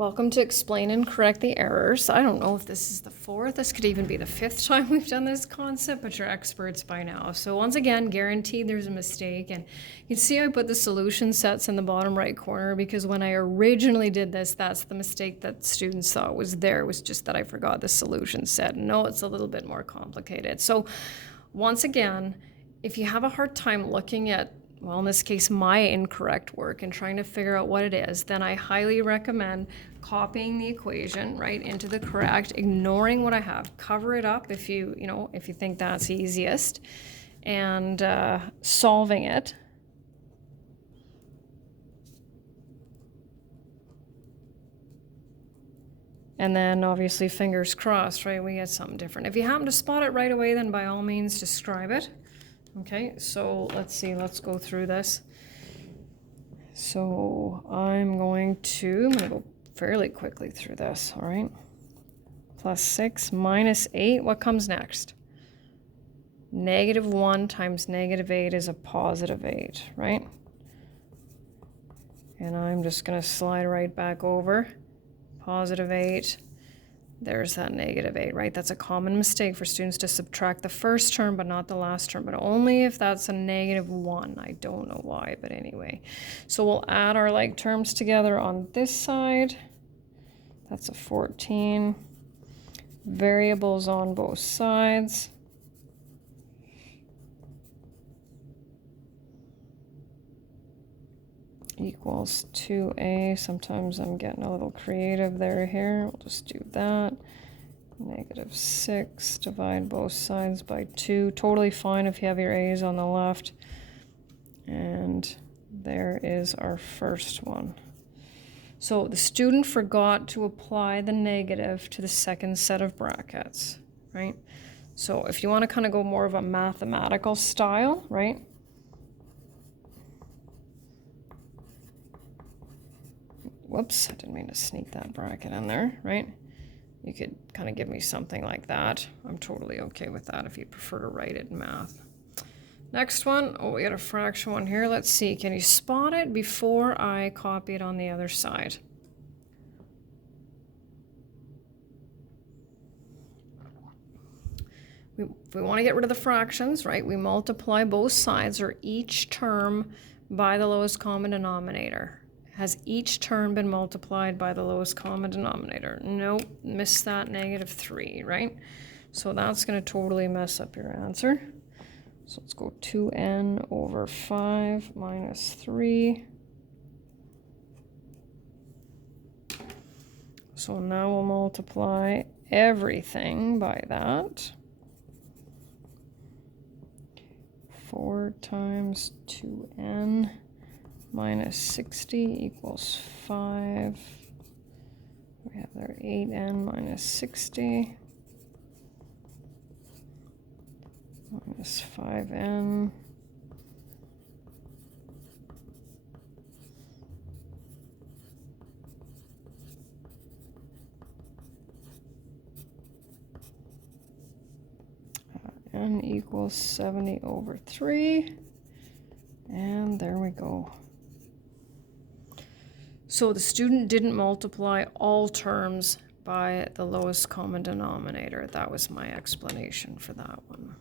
Welcome to Explain and Correct the Errors. I don't know if this is the fourth, this could even be the fifth time we've done this concept, but you're experts by now. So once again, guaranteed there's a mistake. And you can see I put the solution sets in the bottom right corner because when I originally did this, that's the mistake that students thought was there, was just that I forgot the solution set. No, it's a little bit more complicated. So once again, if you have a hard time looking at, well, in this case, my incorrect work and trying to figure out what it is, then I highly recommend copying the equation right into the correct, ignoring what I have. Cover it up if you think that's easiest, and solving it. And then obviously fingers crossed, right? We get something different. If you happen to spot it right away, then by all means describe it. Okay, so let's see, let's go through this. So I'm going to go fairly quickly through this, all right? Plus 6 minus 8, what comes next? -1 times -8 is a positive 8, right? And I'm just gonna slide right back over. Positive 8. There's that -8, right? That's a common mistake for students to subtract the first term but not the last term, but only if that's a -1. I don't know why, but anyway. So we'll add our like terms together on this side. That's a 14. Variables on both sides. Equals 2a. Sometimes I'm getting a little creative here. We'll just do that. -6, divide both sides by 2. Totally fine if you have your a's on the left. And there is our first one. So the student forgot to apply the negative to the second set of brackets, right? So if you want to kind of go more of a mathematical style, right? Whoops, I didn't mean to sneak that bracket in there, right? You could kind of give me something like that. I'm totally okay with that if you prefer to write it in math. Next one, oh, we got a fraction one here. Let's see, can you spot it before I copy it on the other side? If we want to get rid of the fractions, right, we multiply both sides or each term by the lowest common denominator. Has each term been multiplied by the lowest common denominator? Nope, missed that -3, right? So that's going to totally mess up your answer. So let's go 2n over 5 minus 3. So now we'll multiply everything by that. 4 times 2n minus 60 equals 5. We have there 8n minus 60 minus 5n. N equals 70 over 3. And there we go. So the student didn't multiply all terms by the lowest common denominator. That was my explanation for that one.